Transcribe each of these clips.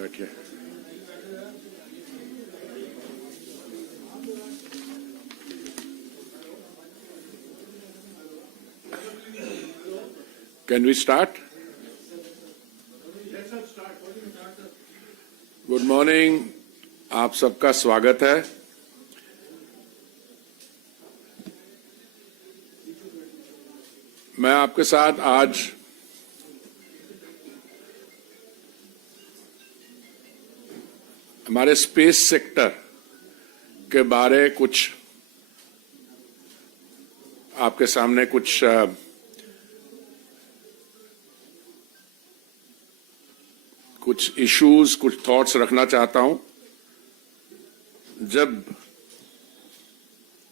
बैठिए। Can we start? Good morning, आप सबका स्वागत है। मैं आपके साथ आज हमारे स्पेस सेक्टर के बारे आपके सामने कुछ इश्यूज, कुछ थॉट्स रखना चाहता हूं। जब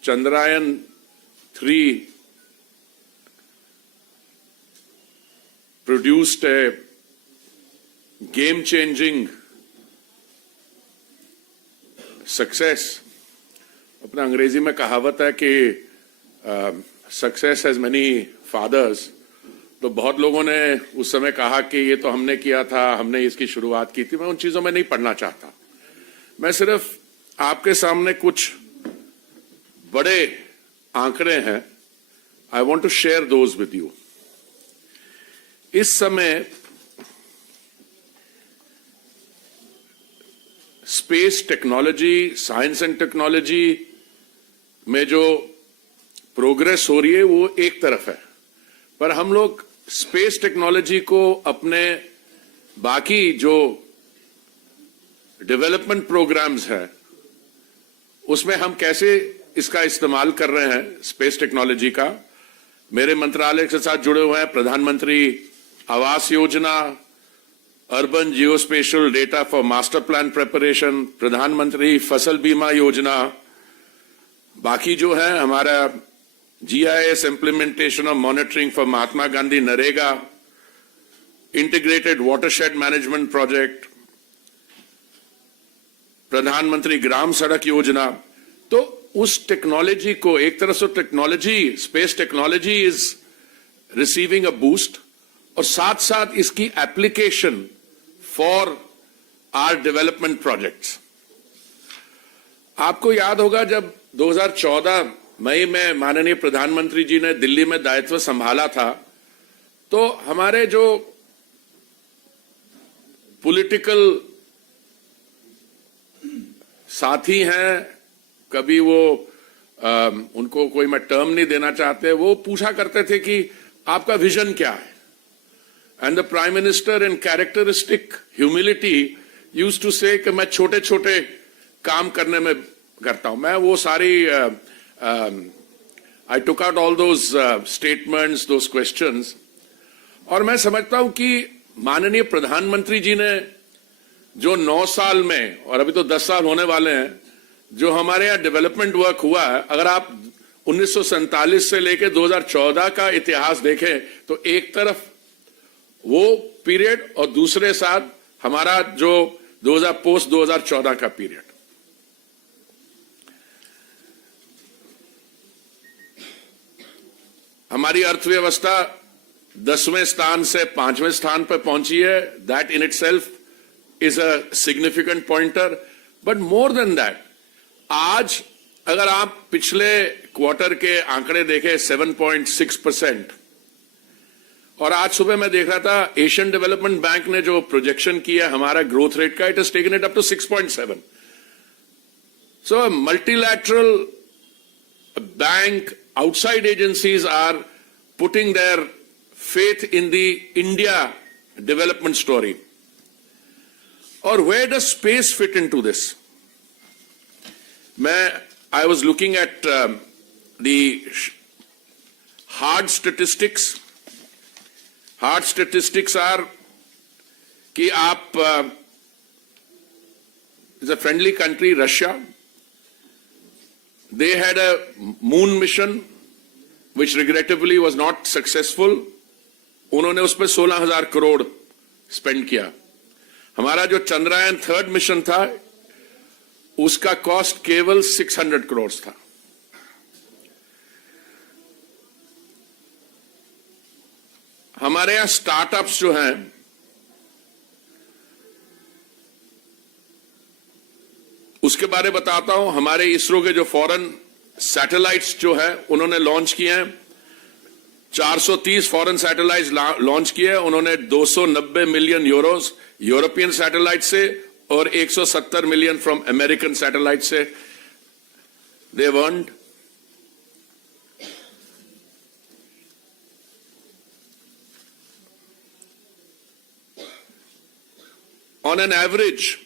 Chandrayaan 3 produced a game changing success, अपना अंग्रेजी में कहावत है कि सक्सेस हैज मेनी फादर्स। तो बहुत लोगों ने उस समय कहा कि ये तो हमने किया था, हमने इसकी शुरुआत की थी। मैं उन चीजों में नहीं पढ़ना चाहता। मैं सिर्फ आपके सामने कुछ बड़े आंकड़े हैं, I want to share those with you. इस समय space technology, science and technology में जो प्रोग्रेस हो रही है वो एक तरफ है, पर हम लोग स्पेस टेक्नोलॉजी को अपने बाकी जो डेवलपमेंट प्रोग्राम्स है उसमें हम कैसे इसका इस्तेमाल कर रहे हैं। स्पेस टेक्नोलॉजी का मेरे मंत्रालय के साथ जुड़े हुए हैं प्रधानमंत्री Awas Yojana, urban geospatial data for master plan preparation, प्रधानमंत्री फसल बीमा योजना, बाकी जो है हमारा GIS implementation of monitoring for Mahatma Gandhi Narega, integrated watershed management project, प्रधानमंत्री ग्राम सड़क योजना। तो उस टेक्नोलॉजी को एक तरह से technology, space technology is receiving a boost, और साथ साथ इसकी application for our development projects. आपको याद होगा जब 2014 मई में माननीय प्रधानमंत्री जी ने दिल्ली में दायित्व संभाला था, तो हमारे जो पॉलिटिकल साथी हैं, कभी वो उनको कोई मैं टर्म नहीं देना चाहते, वो पूछा करते थे कि आपका विजन क्या है। And the prime minister in characteristic humility used to say कि मैं छोटे छोटे काम करने में करता हूं। मैं वो सारी I took out all those statements, those questions, और मैं समझता हूं कि माननीय प्रधानमंत्री जी ने जो 9 साल में, और अभी तो 10 साल होने वाले हैं, जो हमारे यहाँ डेवलपमेंट वर्क हुआ है, अगर आप 1947 से लेकर 2014 का इतिहास देखें तो एक तरफ वो पीरियड और दूसरे साथ हमारा जो पोस्ट 2014 का पीरियड। हमारी अर्थव्यवस्था 10वें स्थान से 5वें स्थान पर पहुंची है। That in itself is a significant pointer, but more than that, आज अगर आप पिछले क्वार्टर के आंकड़े देखें 7.6%, और आज सुबह मैं देख रहा था एशियन डेवलपमेंट बैंक ने जो प्रोजेक्शन किया हमारा ग्रोथ रेट का, it is taken it up to 6.7। So multilateral bank, outside agencies are putting their faith in the India development story. Or where does space fit into this? I was looking at the hard statistics. Hard statistics are कि आप is a friendly country, Russia. They had a moon mission which regrettably was not successful. उन्होंने उस पर 16,000 crore spend किया। हमारा जो Chandrayaan 3 mission था उसका कॉस्ट केवल 600 करोड़ था। हमारे यहां स्टार्टअप्स जो हैं उसके बारे बताता हूं। हमारे इसरो के जो फॉरेन सैटेलाइट्स जो है उन्होंने लॉन्च किए हैं, 430 फॉरेन सैटेलाइट्स लॉन्च किए हैं उन्होंने। 290 मिलियन यूरोस यूरोपियन सैटेलाइट से और 170 मिलियन फ्रॉम अमेरिकन सैटेलाइट से दे earned. On an average,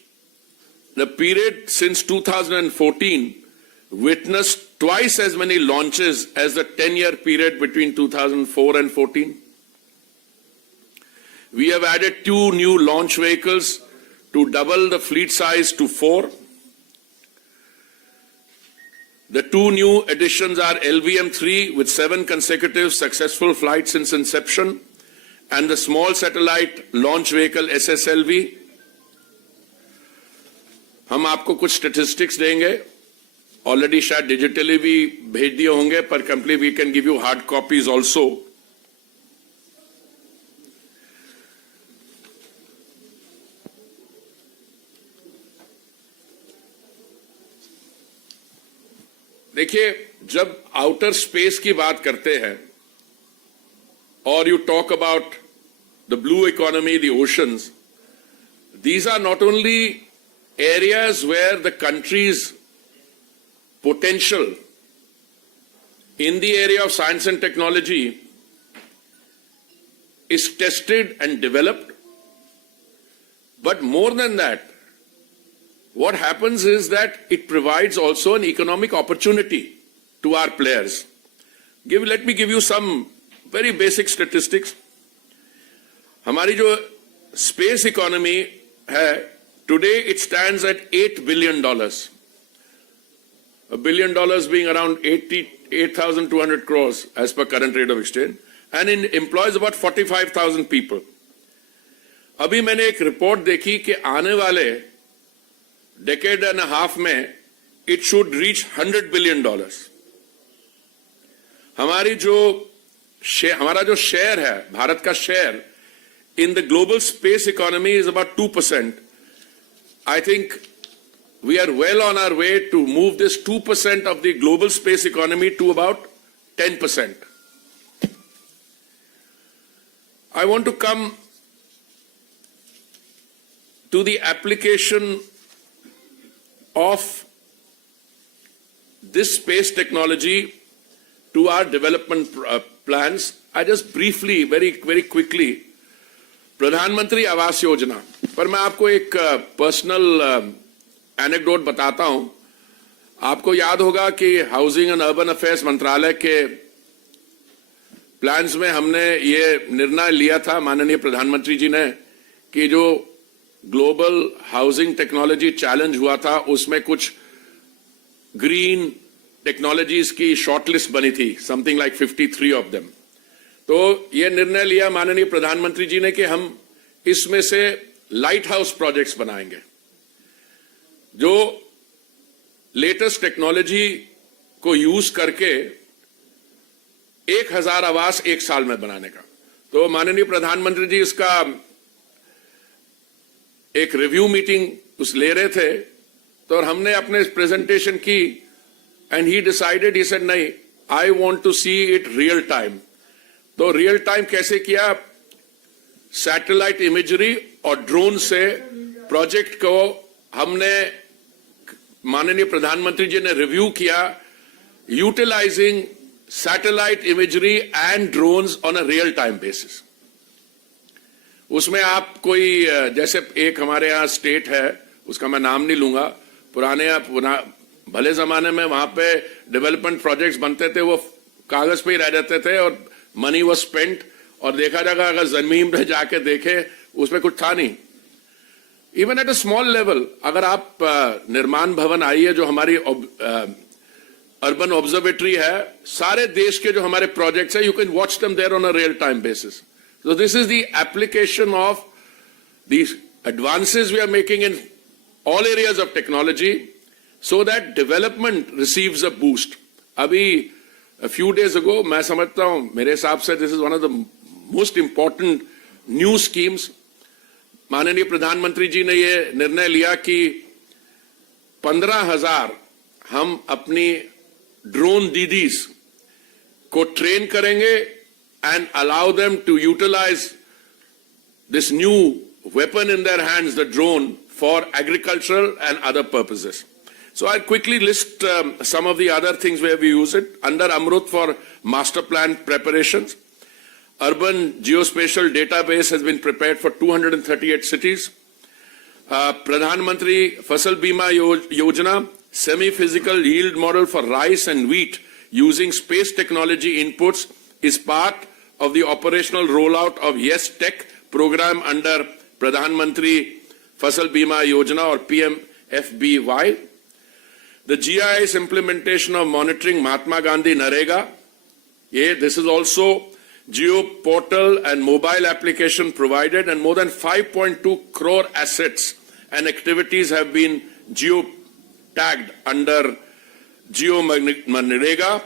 the period since 2014 witnessed twice as many launches as the 10-year period between 2004 and 14. We have added 2 new launch vehicles to double the fleet size to 4. The 2 new additions are LVM-3 with 7 consecutive successful flights since inception and the small satellite launch vehicle SSLV. हम आपको कुछ statistics देंगे, already शायद digitally भी भेज दिए होंगे, पर complete we can give you hard copies also. देखिए, जब आउटर स्पेस की बात करते हैं और you talk about the blue economy, the oceans, these are not only areas where the country's potential in the area of science and technology is tested and developed. But more than that, what happens is that it provides also an economic opportunity to our players. Let me give you some very basic statistics. हमारी जो space economy है, today it stands at $8 billion. $1 billion being around 8,200 crores as per current rate of exchange, and it employs about 45,000 people. अभी मैंने एक report देखी कि आने वाले decade and a half में it should reach $100 billion. हमारा जो शेयर है, भारत का share in the global space economy is about 2%. I think we are well on our way to move this 2% of the global space economy to about 10%. I want to come to the application of this space technology to our development plans. I just briefly, very quickly, प्रधानमंत्री आवास योजना पर मैं आपको एक personal anecdote बताता हूं। आपको याद होगा कि हाउसिंग एंड अर्बन अफेयर्स मंत्रालय के प्लान्स में हमने ये निर्णय लिया था, माननीय प्रधानमंत्री जी ने, कि जो ग्लोबल हाउसिंग टेक्नोलॉजी चैलेंज हुआ था उसमें कुछ ग्रीन टेक्नोलॉजीज की शॉर्टलिस्ट बनी थी, समथिंग लाइक 53 ऑफ देम। तो ये निर्णय लिया माननीय प्रधानमंत्री जी ने कि हम इसमें से लाइट हाउस प्रोजेक्ट्स बनाएंगे, जो लेटेस्ट टेक्नोलॉजी को यूज करके 1000 आवास 1 साल में बनाने का। तो माननीय प्रधानमंत्री जी इसका एक रिव्यू मीटिंग ले रहे थे, तो हमने अपने प्रेजेंटेशन की end he decided, he said नहीं, I want to see it real time. तो रियल टाइम कैसे किया? सैटेलाइट इमेजरी और ड्रोन से प्रोजेक्ट को हमने, माननीय प्रधानमंत्री जी ने रिव्यू किया, utilising satellite imagery and drones on a real time basis. उसमें आप कोई, जैसे एक हमारे यहां स्टेट है, उसका मैं नाम नहीं लूंगा, भले जमाने में वहां पे डेवलपमेंट प्रोजेक्ट्स बनते थे, वो कागज पे ही रह जाते थे और मनी वॉज स्पेंट, और देखा जाएगा अगर जमीन में जाके देखे उसमें कुछ था नहीं। Even at a small level, अगर आप निर्माण भवन आइए, जो हमारी अर्बन ऑब्जर्वेटरी है, सारे देश के जो हमारे प्रोजेक्ट्स है, you can watch them there on a real time basis. So this is the application of these advances we are making in all areas of technology so that development receives a boost. Abhi, a few days ago, मैं समझता हूं, मेरे हिसाब से this is one of the most important new schemes. माननीय प्रधानमंत्री जी ने ये निर्णय लिया कि 15,000 हम अपनी ड्रोन दीदीज को ट्रेन करेंगे and allow them to utilize this new weapon in their hands, the drone, for agricultural and other purposes. So I'll quickly list some of the other things where we use it. Under Amrut for master plan preparations, urban geospatial database has been prepared for 238 cities. Pradhan Mantri Fasal Bima Yojana, semi-physical yield model for rice and wheat using space technology inputs is part of the operational rollout of Yes Tech program under Pradhan Mantri Fasal Bima Yojana or PMFBY. The GIS implementation of monitoring Mahatma Gandhi Narega. This is also Geo portal and mobile application provided, and more than 5.2 crore assets and activities have been geo-tagged under Geo Narega.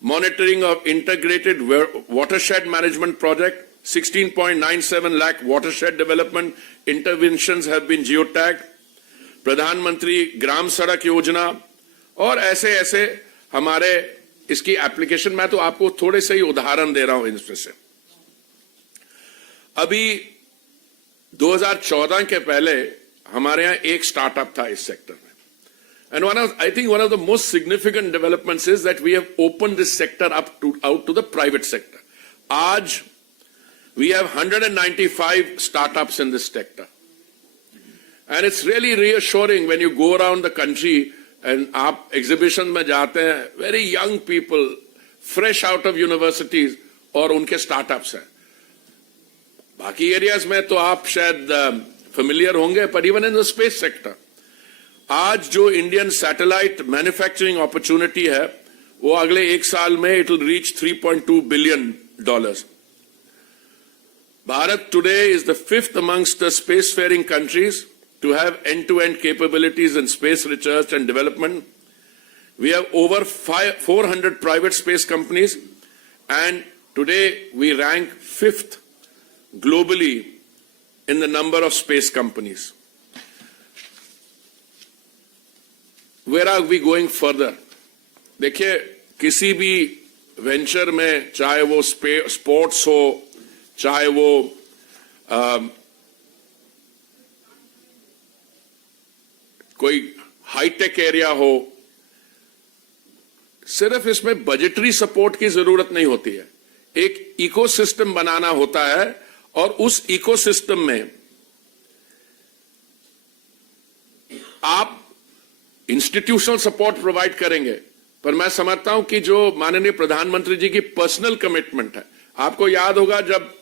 Monitoring of integrated watershed management project, 16.97 lakh watershed development interventions have been geotagged. Pradhan Mantri Gram Sadak Yojana और ऐसे हमारे इसकी application, मैं तो आपको थोड़े से ही उदाहरण दे रहा हूं इसमें से। अभी 2014 के पहले हमारे यहाँ एक स्टार्टअप था इस सेक्टर में, and I think one of the most significant developments is that we have opened this sector out to the private sector. आज we have 195 startups in this sector, and it's really reassuring when you go around the country and आप exhibitions में जाते हैं, very young people, fresh out of universities, और उनके startups हैं। बाकी areas में तो आप शायद familiar होंगे, but even in the space sector, आज जो इंडियन सैटेलाइट मैन्युफैक्चरिंग अपॉर्चुनिटी है वो अगले एक साल में it will reach $3.2 billion. Bharat today is the fifth amongst the space faring countries to have end-to-end capabilities in space research and development. We have over 400 private space companies, and today we rank 5th globally in the number of space companies. Where are we going further? देखिए, किसी भी venture में, चाहे वो sports हो, चाहे वो कोई हाईटेक एरिया हो, सिर्फ इसमें बजटरी सपोर्ट की जरूरत नहीं होती है। एक इकोसिस्टम बनाना होता है, और उस इकोसिस्टम में आप इंस्टीट्यूशनल सपोर्ट प्रोवाइड करेंगे, पर मैं समझता हूं कि जो माननीय प्रधानमंत्री जी की पर्सनल कमिटमेंट है, आपको याद होगा जब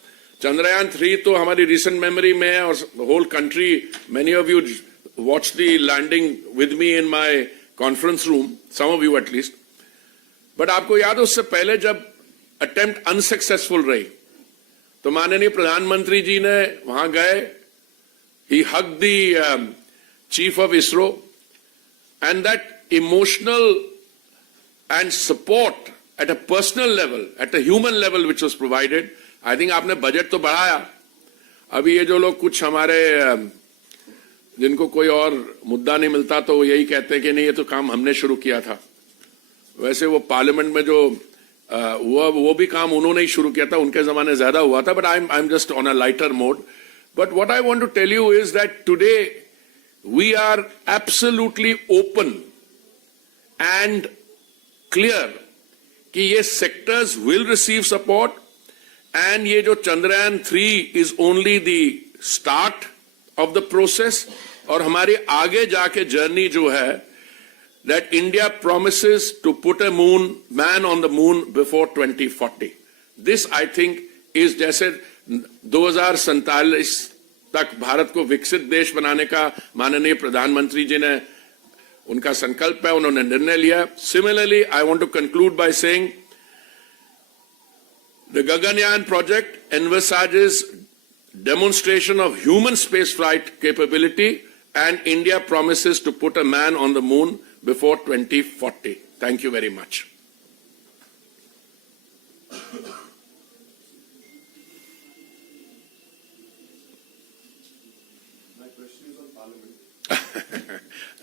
चंद्रयान 3 तो हमारी रिसेंट मेमोरी में है, और whole country, many of you watched the landing with me in my conference room, some of you at least. But आपको याद है उससे पहले जब अटेम्प्ट अनसक्सेसफुल रही, तो माननीय प्रधानमंत्री जी ने वहां गए, he hugged the chief of ISRO, and that emotional and support at a personal level, at a human level which was provided. I think आपने बजट तो बढ़ाया। अभी ये जो लोग कुछ हमारे जिनको कोई और मुद्दा नहीं मिलता तो वो यही कहते हैं कि नहीं ये तो काम हमने शुरू किया था। वैसे वो पार्लियामेंट में जो वो भी काम उन्होंने ही शुरू किया था, उनके जमाने ज्यादा हुआ था, but I am just on a lighter mode. But what I want to tell you is that today we are absolutely open and clear कि ये sectors will receive support, and ये जो Chandrayaan 3 is only the start of the process, और हमारी आगे जाके journey जो है, that India promises to put a man on the moon before 2040. This I think is जैसे 2047 तक भारत को विकसित देश बनाने का माननीय प्रधानमंत्री जी ने उनका संकल्प है, उन्होंने निर्णय लिया। Similarly, I want to conclude by saying the Gaganyaan project envisages demonstration of human spaceflight capability, and India promises to put a man on the moon before 2040. Thank you very much. My question is on Parliament.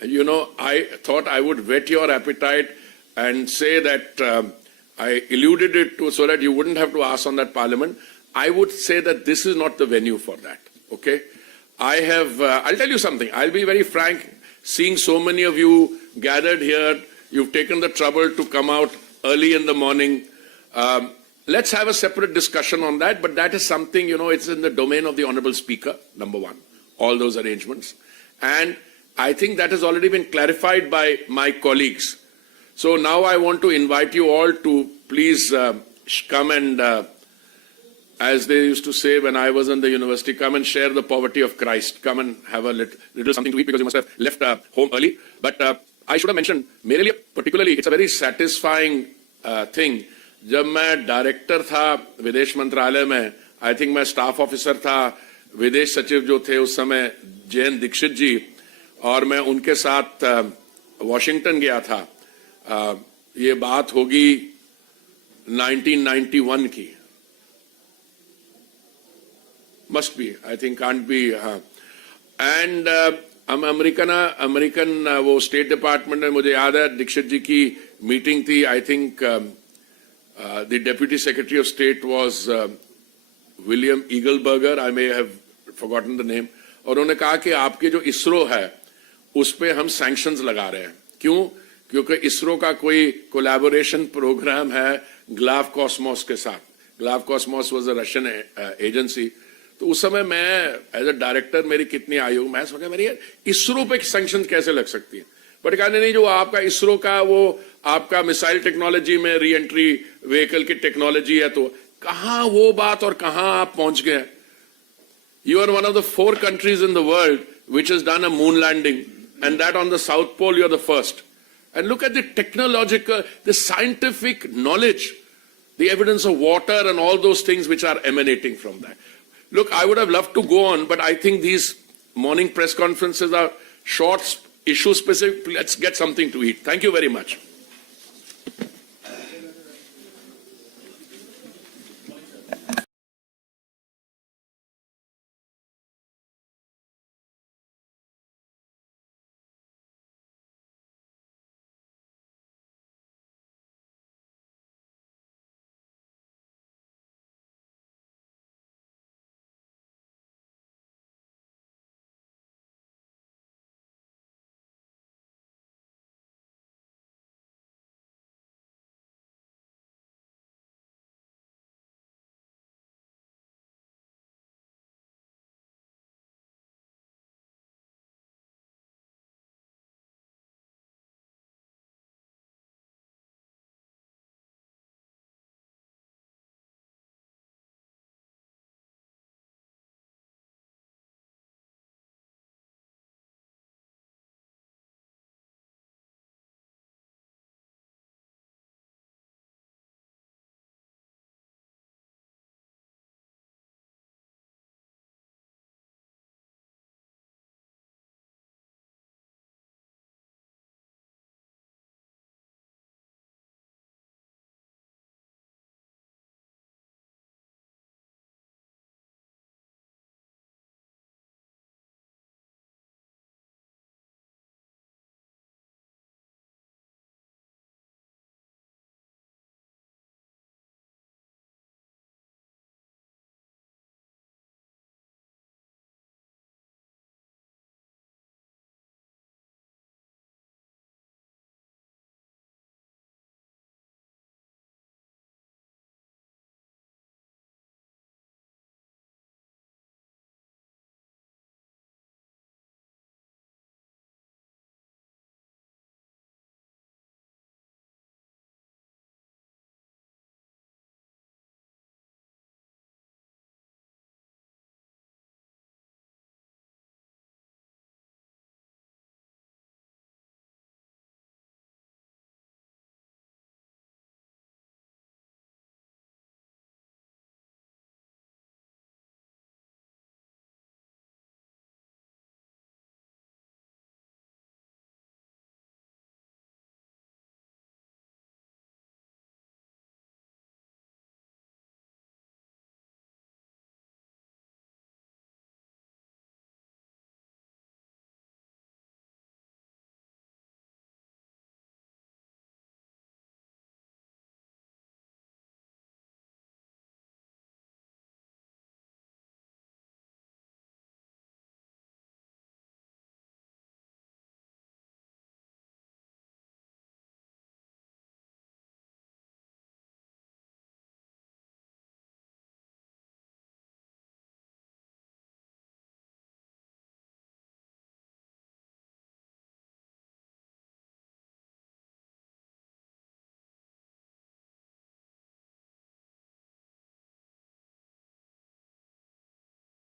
you know, I thought I would whet your appetite and say that I alluded it to so that you wouldn't have to ask on that Parliament. I would say that this is not the venue for that, okay? I'll tell you something. I'll be very frank. Seeing so many of you gathered here, you've taken the trouble to come out early in the morning. Let's have a separate discussion on that, but that is something, you know, it's in the domain of the Honourable Speaker, number one, all those arrangements. And I think that has already been clarified by my colleagues. So now I want to invite you all to please come and, as they used to say when I was in the university, come and share the poverty of Christ. Come and have a little something to eat because you must have left home early. But I should have mentioned, मेरे लिए particularly, it's a very satisfying thing. जब मैं director था विदेश मंत्रालय में, I think मैं staff officer था, विदेश सचिव जो थे उस समय जयंत दीक्षित जी, और मैं उनके साथ वॉशिंगटन गया था. ये बात होगी 1991 की. Must be, I think, can't be. And American वो स्टेट डिपार्टमेंट में मुझे याद है दीक्षित जी की मीटिंग थी. I think the deputy secretary of state was William Eagleburger, I may have forgotten the name, और उन्होंने कहा कि आपके जो इसरो है उस पे हम सैंक्शंस लगा रहे हैं. क्यों? क्योंकि इसरो का कोई कोलैबोरेशन प्रोग्राम है ग्लाव कॉस्मोस के साथ. Glove Cosmos was a Russian agency. तो उस समय मैं एज अ डायरेक्टर, मेरी कितनी आयु, मैं सोचा मेरी इसरो पे सैंक्शन कैसे लग सकती है. बट कहने नहीं, जो आपका इसरो का वो आपका मिसाइल टेक्नोलॉजी में री एंट्री व्हीकल की टेक्नोलॉजी है, तो कहां वो बात और कहां आप पहुंच गए. You are one of the 4 countries in the world which has done a moon landing, and that on the South Pole you're the first. And look at the technological, the scientific knowledge, the evidence of water and all those things which are emanating from that. Look, I would have loved to go on, but I think these morning press conferences are short, issue specific. Let's get something to eat. Thank you very much.